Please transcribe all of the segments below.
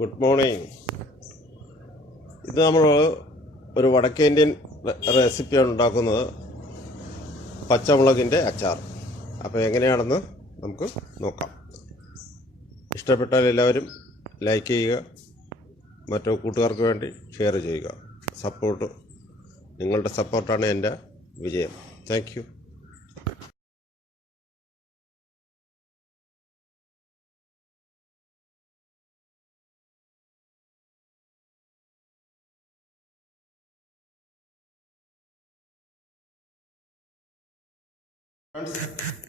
Good morning. ഇത് നമ്മൾ ഒരു വടക്കേന്ത്യൻ റെസിപ്പിയാണ് ഉണ്ടാക്കുന്നത്, പച്ചമുളകിൻ്റെ അച്ചാർ. അപ്പോൾ എങ്ങനെയാണെന്ന് നമുക്ക് നോക്കാം. ഇഷ്ടപ്പെട്ടാൽ എല്ലാവരും ലൈക്ക് ചെയ്യുക, മറ്റു കൂട്ടുകാർക്ക് വേണ്ടി ഷെയർ ചെയ്യുക. നിങ്ങളുടെ സപ്പോർട്ടാണ് എൻ്റെ വിജയം. Thank you.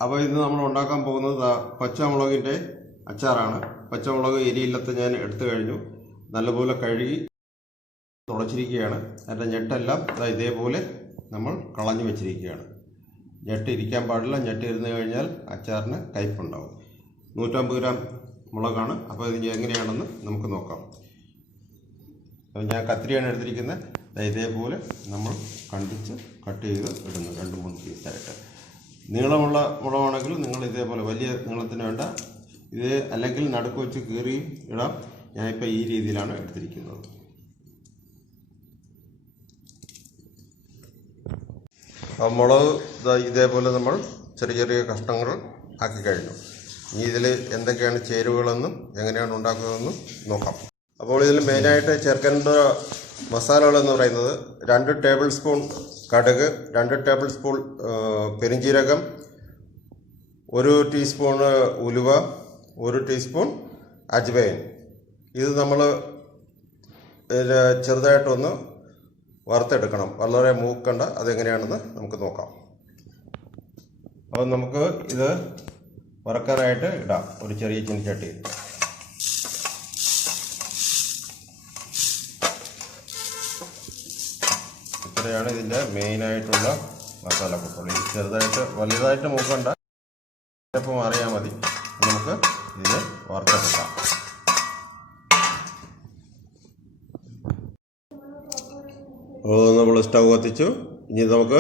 അപ്പോൾ ഇത് നമ്മൾ ഉണ്ടാക്കാൻ പോകുന്നത് പച്ചമുളകിൻ്റെ അച്ചാറാണ്. പച്ചമുളക് എരിയില്ലത്ത് ഞാൻ എടുത്തു കഴിഞ്ഞു, നല്ലപോലെ കഴുകി തുടച്ചിരിക്കുകയാണ്. അതിൻ്റെ ഞെട്ടെല്ലാം ഇതേപോലെ നമ്മൾ കളഞ്ഞു വെച്ചിരിക്കുകയാണ്. ഞെട്ട് ഇരിക്കാൻ പാടില്ല, ഞെട്ട് ഇരുന്ന് കഴിഞ്ഞാൽ അച്ചാറിന് കയ്പുണ്ടാവും. 150 ഗ്രാം മുളകാണ്. അപ്പോൾ ഇത് എങ്ങനെയാണെന്ന് നമുക്ക് നോക്കാം. അപ്പോൾ ഞാൻ കത്തിരിയാണ് എടുത്തിരിക്കുന്നത്. ഇതേപോലെ നമ്മൾ കണ്ടിച്ച് കട്ട് ചെയ്ത് ഇടുന്നു, 2-3 പീസായിട്ട്. നീളമുള്ള മുളകാണെങ്കിൽ നിങ്ങൾ ഇതേപോലെ വലിയ നീളത്തിന് വേണ്ട, ഇത് അല്ലെങ്കിൽ നടുക്ക് വെച്ച് കീറി ഇടാം. ഞാനിപ്പോൾ ഈ രീതിയിലാണ് എടുത്തിരിക്കുന്നത്. മുളക് ഇതേപോലെ നമ്മൾ ചെറിയ ചെറിയ കഷ്ണങ്ങൾ ആക്കി കഴിഞ്ഞു. ഇനി ഇതിൽ എന്തൊക്കെയാണ് ചേരുവകളെന്നും എങ്ങനെയാണ് ഉണ്ടാക്കുന്നതെന്നും നോക്കാം. അപ്പോൾ ഇതിൽ മെയിനായിട്ട് ചേർക്കേണ്ട മസാലകളെന്ന് പറയുന്നത് 2 ടേബിൾ സ്പൂൺ കടുക്, 2 ടേബിൾ സ്പൂൺ പെരുംജീരകം, 1 ടീസ്പൂൺ ഉലുവ, 1 ടീസ്പൂൺ അജ്വൈൻ. ഇത് നമ്മൾ ചെറുതായിട്ടൊന്ന് വറുത്തെടുക്കണം, വളരെ മൂക്കണ്ട. അതെങ്ങനെയാണെന്ന് നമുക്ക് നോക്കാം. അപ്പോൾ നമുക്ക് ഇത് വറക്കാനായിട്ട് ഇടാം ഒരു ചെറിയ ചീനിച്ചട്ടിയിൽ. ഇത്രയാണ് ഇതിൻ്റെ മെയിനായിട്ടുള്ള മസാലപ്പൊടി. ഇത് ചെറുതായിട്ട് വലുതായിട്ട് മൂക്കണ്ട, ചിലപ്പോൾ അറിയാൻ മതി. നമുക്ക് ഇതിനെ വറുത്തെടുക്കാം. നമ്മൾ സ്റ്റൗ കത്തിച്ചു. ഇനി നമുക്ക്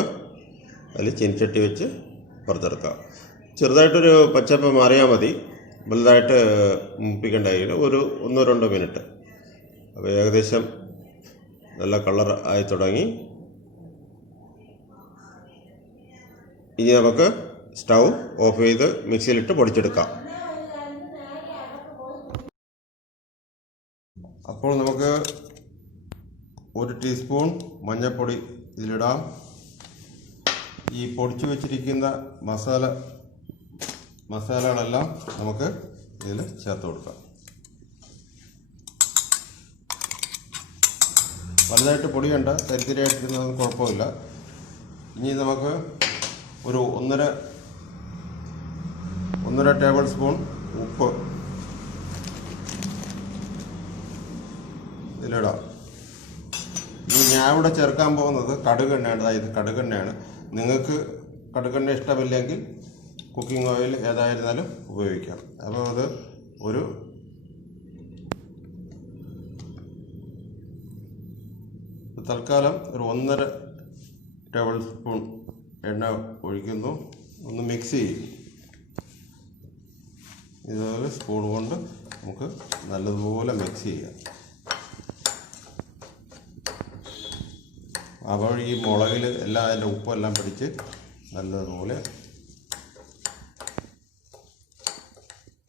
അതിൽ ചീനിച്ചട്ടി വെച്ച് വറുത്തെടുക്കാം. ചെറുതായിട്ടൊരു പച്ചപ്പ് മാറിയാൽ മതി, വലുതായിട്ട് മൂപ്പിക്കേണ്ടായിരിക്കും. ഒരു 1-2 മിനിറ്റ്. അപ്പോൾ ഏകദേശം നല്ല കളർ ആയി തുടങ്ങി. ഇനി നമുക്ക് സ്റ്റൗ ഓഫ് ചെയ്ത് മിക്സിയിലിട്ട് പൊടിച്ചെടുക്കാം. അപ്പോൾ നമുക്ക് 1 ടീസ്പൂൺ മഞ്ഞൾപ്പൊടി ഇതിലിടാം. ഈ പൊടിച്ചു വെച്ചിരിക്കുന്ന മസാലകളെല്ലാം നമുക്ക് ഇതിൽ ചേർത്ത് കൊടുക്കാം. വലുതായിട്ട് പൊടിയണ്ട, തരിത്തിരിയായിട്ടിരുന്നതും കുഴപ്പമില്ല. ഇനി നമുക്ക് ഒരു 1.5 ടേബിൾ സ്പൂൺ ഉപ്പ് ഇതിലിടാം. ഇനി ഞാൻ ഇവിടെ ചേർക്കാൻ പോകുന്നത് കടുകെണ്ണയാണ്. ഇത് കടുകെണ്ണയാണ്. നിങ്ങൾക്ക് കടുകെണ്ണ ഇഷ്ടമില്ലെങ്കിൽ കുക്കിംഗ് ഓയിൽ ഏതായിരുന്നാലും ഉപയോഗിക്കാം. അപ്പോൾ അത് ഒരു തൽക്കാലം ഒരു 1.5 ടേബിൾ സ്പൂൺ എണ്ണ ഒഴിക്കുന്നു. ഒന്ന് മിക്സ് ചെയ്യും. ഇതുപോലെ സ്പൂൺ കൊണ്ട് നമുക്ക് നല്ലതുപോലെ മിക്സ് ചെയ്യാം. അപ്പോൾ ഈ മുളകിൽ എല്ലാം അതിൻ്റെ ഉപ്പെല്ലാം പിടിച്ച് നല്ലതുപോലെ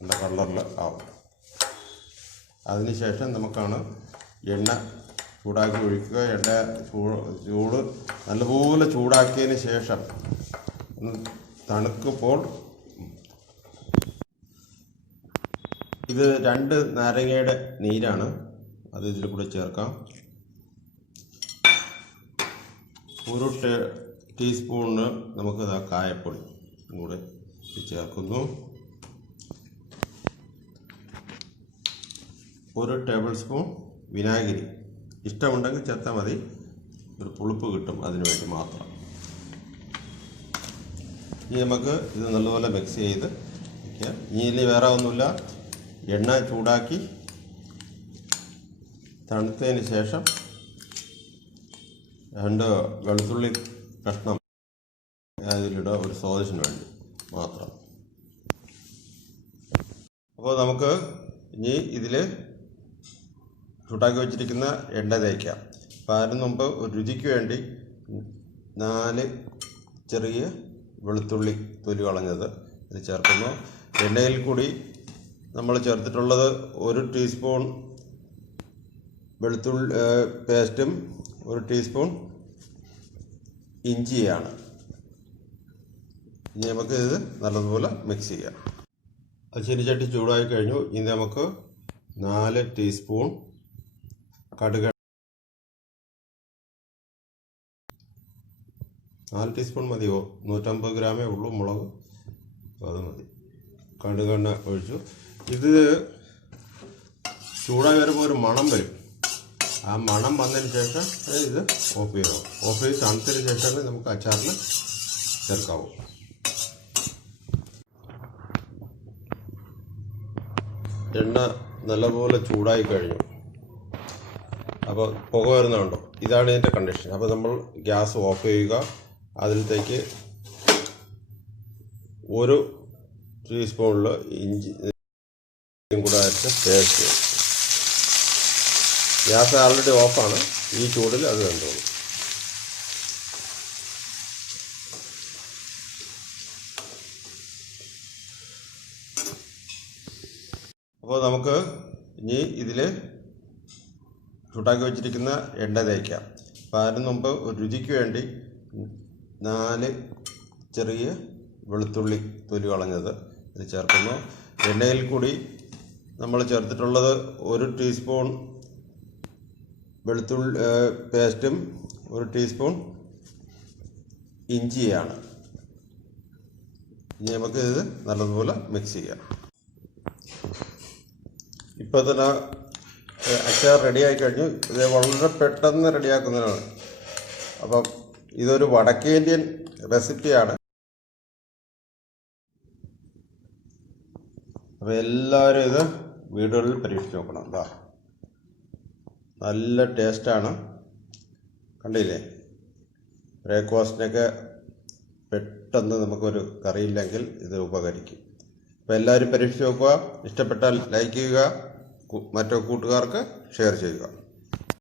നല്ല കളറിൽ ആവും. അതിനുശേഷം നമുക്കാണ് എണ്ണ ചൂടാക്കി ഒഴിക്കുക. എണ്ണ ചൂട് നല്ലപോലെ ചൂടാക്കിയതിന് ശേഷം തണുക്കുമ്പോൾ ഇത് 2 നാരങ്ങയുടെ നീരാണ്, അത് ഇതിൽ കൂടെ ചേർക്കാം. 1 ടീസ്പൂണിന് നമുക്ക് കായപ്പൊടി കൂടെ ചേർക്കുന്നു. 1 ടേബിൾ സ്പൂൺ വിനാഗിരി. ഇഷ്ടമുണ്ടെങ്കിൽ ചേർത്താൽ മതി, ഒരു പുളിപ്പ് കിട്ടും, അതിനു വേണ്ടി മാത്രം. ഇനി നമുക്ക് ഇത് നല്ലപോലെ മിക്സ് ചെയ്ത് വയ്ക്കാം. ഇനി ഇതിൽ വേറെ ഒന്നുമില്ല, എണ്ണ ചൂടാക്കി തണുത്തതിന് ശേഷം 2 വെളുത്തുള്ളി കഷ്ണം ഇതിലിടുക, ഒരു സ്വാദിന് വേണ്ടി മാത്രം. അപ്പോൾ നമുക്ക് ഇനി ഇതിൽ ചൂടാക്കി വെച്ചിരിക്കുന്ന എണ്ണ തേക്കാം. അപ്പോൾ അതിന് മുമ്പ് ഒരു രുചിക്ക് വേണ്ടി 4 ചെറിയ വെളുത്തുള്ളി തൊലി കളഞ്ഞത് ഇത് ചേർക്കുന്നു. എണ്ണയിൽ കൂടി നമ്മൾ ചേർത്തിട്ടുള്ളത് 1 ടീസ്പൂൺ വെളുത്തുള്ളി പേസ്റ്റും 1 ടീസ്പൂൺ ഇഞ്ചിയാണ്. ഇനി നമുക്ക് ഇത് നല്ലതുപോലെ മിക്സ് ചെയ്യാം. ചീനിച്ചട്ടി ചൂടായി കഴിഞ്ഞു. ഇനി നമുക്ക് 4 ടീസ്പൂൺ കടുക്, 4 ടീസ്പൂൺ മതിയോ? 150 ഗ്രാമേ ഉള്ളൂ മുളക്, അത് മതി. കടുകെണ്ണ ഒഴിച്ചു. ഇത് ചൂടായി വരുമ്പോൾ ഒരു മണം വരും. ആ മണം വന്നതിന് ശേഷം ഇത് ഓഫ് ചെയ്യണം. ഓഫ് ചെയ്ത് തണുത്തതിന് ശേഷമേ നമുക്ക് അച്ചാറിന് ചേർക്കാവൂ. എണ്ണ നല്ലപോലെ ചൂടായി കഴിഞ്ഞു. അപ്പോൾ പുക വരുന്നുണ്ടോ? ഇതാണ് ഇതിൻ്റെ കണ്ടീഷൻ. അപ്പോൾ നമ്മൾ ഗ്യാസ് ഓഫ് ചെയ്യുക. അതിലത്തേക്ക് 1 ടീസ്പൂണിൽ ഇഞ്ചിയും കൂടെ അരച്ച പേസ്റ്റ്. ഗ്യാസ് ആൾറെഡി ഓഫാണ്. ഈ ചൂടിൽ അത് വെന്തോളൂ. അപ്പോൾ നമുക്ക് ഇനി ഇതിൽ ചൂടാക്കി വെച്ചിരിക്കുന്ന എണ്ണ തേക്കാം. അപ്പോൾ അതിന് മുമ്പ് ഒരു രുചിക്ക് വേണ്ടി 4 ചെറിയ വെളുത്തുള്ളി തൊലി കളഞ്ഞത് ഇത് ചേർക്കുന്നു. എണ്ണയിൽ കൂടി നമ്മൾ ചേർത്തിട്ടുള്ളത് 1 ടീസ്പൂൺ വെളുത്തുള്ളി പേസ്റ്റും 1 ടീസ്പൂൺ ഇഞ്ചിയാണ്. ഇനി നമുക്ക് ഇത് നല്ലതുപോലെ മിക്സ് ചെയ്യാം. ഇപ്പോൾ തന്നെ അച്ചാർ റെഡിയായി കഴിഞ്ഞു. ഇത് വളരെ പെട്ടെന്ന് റെഡിയാക്കുന്നതാണ്. അപ്പം ഇതൊരു വടക്കേന്ത്യൻ റെസിപ്പിയാണ്. അപ്പോൾ എല്ലാവരും ഇത് വീടുകളിൽ പരീക്ഷിച്ച് നോക്കണം. എന്താ നല്ല ടേസ്റ്റാണ്. കണ്ടില്ലേ? ബ്രേക്ക്ഫാസ്റ്റിനൊക്കെ പെട്ടെന്ന് നമുക്കൊരു കറിയില്ലെങ്കിൽ ഇത് ഉപകരിക്കും. അപ്പോൾ എല്ലാവരും പരീക്ഷിച്ച് നോക്കുക. ഇഷ്ടപ്പെട്ടാൽ ലൈക്ക് ചെയ്യുക, മറ്റു കൂട്ടുകാർക്ക് ഷെയർ ചെയ്യുക.